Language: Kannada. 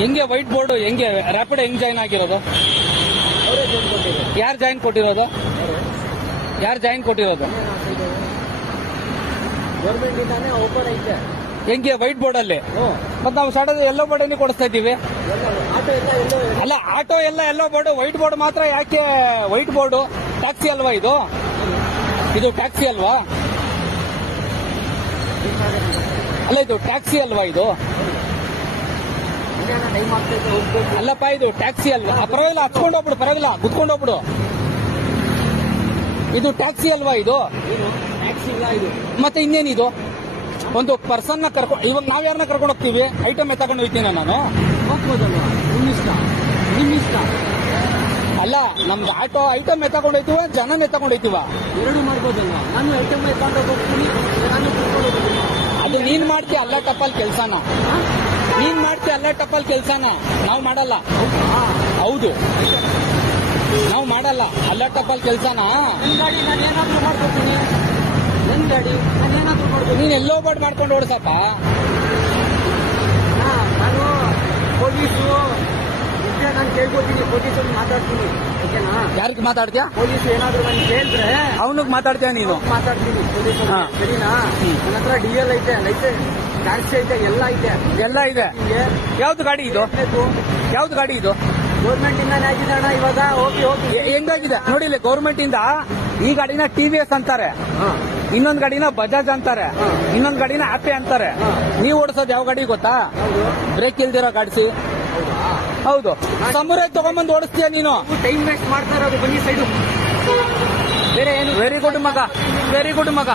ಹೆಂಗೆ ವೈಟ್ ಬೋರ್ಡ್ ಹೆಂಗೆ ರ್ಯಾಪಿಡ್ ಹೆಂಗ್ ಜಾಯ್ನ್ ಆಗಿರೋದು? ಯಾರು ಜಾಯಿನ್ ಕೊಟ್ಟಿರೋದು? ಗೌರ್ಮೆಂಟ್ ಇಂದಾನೆ ಓಪನ್ ಐತೆ. ಹೆಂಗೆ ವೈಟ್ ಬೋರ್ಡ್ ಅಲ್ಲಿ? ಮತ್ತೆ ನಾವು ಸಡನ್ ಎಲ್ಲೋ ಬೋರ್ಡ್ ಕೊಡಿಸ್ತಾ ಇದ್ದೀವಿ. ಆಟೋ ಎಲ್ಲ ಎಲ್ಲೋ ಅಲ್ಲ, ಆಟೋ ಎಲ್ಲ ಎಲ್ಲೋ ಬೋರ್ಡ್, ವೈಟ್ ಬೋರ್ಡ್ ಮಾತ್ರ ಯಾಕೆ? ವೈಟ್ ಬೋರ್ಡ್ ಟ್ಯಾಕ್ಸಿ ಅಲ್ವಾ ಇದು? ಟ್ಯಾಕ್ಸಿ ಅಲ್ವಾ? ಅಲ್ಲ, ಇದು ಟ್ಯಾಕ್ಸಿ ಅಲ್ವಾ? ಇದು ಟೈಮ್ ಆಗ್ತೈತೆ, ಹೋಗ್ಬೇಕು. ಅಲ್ಲಪ್ಪ, ಇದು ಟ್ಯಾಕ್ಸಿ ಅಲ್ವಾ? ಪರವಾಗಿಲ್ಲ, ಹಚ್ಕೊಂಡು ಹೋಗ್ಬಿಡು, ಪರವಾಗಿಲ್ಲ, ಕುತ್ಕೊಂಡು ಹೋಗ್ಬಿಡು. ಇದು ಟ್ಯಾಕ್ಸಿ ಅಲ್ವಾ? ಇದು ಟ್ಯಾಕ್ಸಿ ಇಲ್ಲ ಇದು. ಮತ್ತೆ ಇನ್ನೇನಿದು? ಒಂದು ಪರ್ಸನ್ ನ ಕರ್ಕೊಂಡು, ಇವಾಗ ನಾವ್ ಯಾರನ್ನ ಕರ್ಕೊಂಡು ಹೋಗ್ತೀವಿ? ಐಟಮ್ ಎತ್ತಕೊಂಡು ಹೋಗ್ತೀನಿ ನಾನು. ಹೋಗ್ಬೋದಲ್ವಾ? ನಿಮ್ ಇಷ್ಟ. ಅಲ್ಲ, ನಮ್ದು ಆಟೋ ಐಟಮ್ ಎತ್ತಕೊಂಡು ಹೋಯ್ತೀವ, ಜನ ಎತ್ತಕೊಂಡು ಹೋಯ್ತೀವ? ಎರಡು ಮಾಡ್ಬೋದಲ್ವಾ? ನಾನು ಐಟಮ್ ಎತ್ಕೊಂಡು ಹೋಗ್ತೀನಿ, ನಾನು ಕುತ್ಕೊಂಡು ಹೋಗ್ತೀನಿ. ಅದು ನೀನ್ ಮಾಡ್ತೀಯ ಅಲ್ಲ ಟಪ್ಪಲ್ ಕೆಲ್ಸನ. ನಾವು ಮಾಡಲ್ಲ. ಹೌದು, ನಾವು ಮಾಡಲ್ಲ ಅಲ್ಲ ಟಪ್ಪಲ್ ಕೆಲ್ಸನ. ನನ್ ಗಾಡಿ ನಾನು ಏನಾದ್ರೂ ಮಾಡ್ಕೊತೀನಿ. ನೀನ್ ಎಲ್ಲೋ ಬೋರ್ಡ್ ಮಾಡ್ಕೊಂಡು ಓಡಿಸಪ್ಪ. ನಾನು ಪೊಲೀಸು ನಾನು ಕೇಳ್ಕೊತೀನಿ, ಪೊಲೀಸಲ್ಲಿ ಮಾತಾಡ್ತೀನಿ, ಓಕೆನಾ? ಯಾರಿಗೆ ಮಾತಾಡ್ತೀಯ? ಪೊಲೀಸ್ ಏನಾದ್ರು ನಾನು ಕೇಳಿದ್ರೆ ಅವನಿಗೆ ಮಾತಾಡ್ತೀಯ ನೀನು? ಮಾತಾಡ್ತೀನಿ ಪೊಲೀಸ್. ಸರಿನಾ? ನನ್ನ ಹತ್ರ DL ಐತೆ, ಲೈಸೆನ್ಸ್, ಟ್ಯಾಕ್ಸಿ ಐತೆ, ಎಲ್ಲ ಐತೆ. ಎಲ್ಲ ಇದೆ. ಯಾವ್ದು ಗಾಡಿ ಇದು? ಗೌರ್ಮೆಂಟ್ ಇಂದಾನೆ ಆಗಿದೆ ಅಣ್ಣ ಇವಾಗ. ಹೋಗಿ ಹೆಂಗಾಗಿದೆ ನೋಡಿ, ಇಲ್ಲಿ ಗೌರ್ಮೆಂಟ್ ಇಂದ ಈ ಗಾಡಿನ TVS ಅಂತಾರೆ, ಇನ್ನೊಂದ್ ಗಾಡಿನ ಬಜಾಜ್ ಅಂತಾರೆ, ಇನ್ನೊಂದ್ ಗಾಡಿನ ಆಪೆ ಅಂತಾರೆ. ನೀವು ಓಡಿಸೋದು ಯಾವ ಗಾಡಿ ಗೊತ್ತಾ? ಬ್ರೇಕ್ ಇಲ್ದಿರೋ ಗಾಡಿಸಿ. ಹೌದು, ಸಮುರಾಯ್ ತಗೊಂಬಂದು ಓಡಿಸ್ತೀಯ ನೀನು. ಟೈಮ್ ವೇಸ್ಟ್ ಮಾಡ್ತಾ ಇರೋದು. ಬನ್ನಿ ಸೈಡು. ಬೇರೆ ಏನು? ವೆರಿ ಗುಡ್ ಮಗ.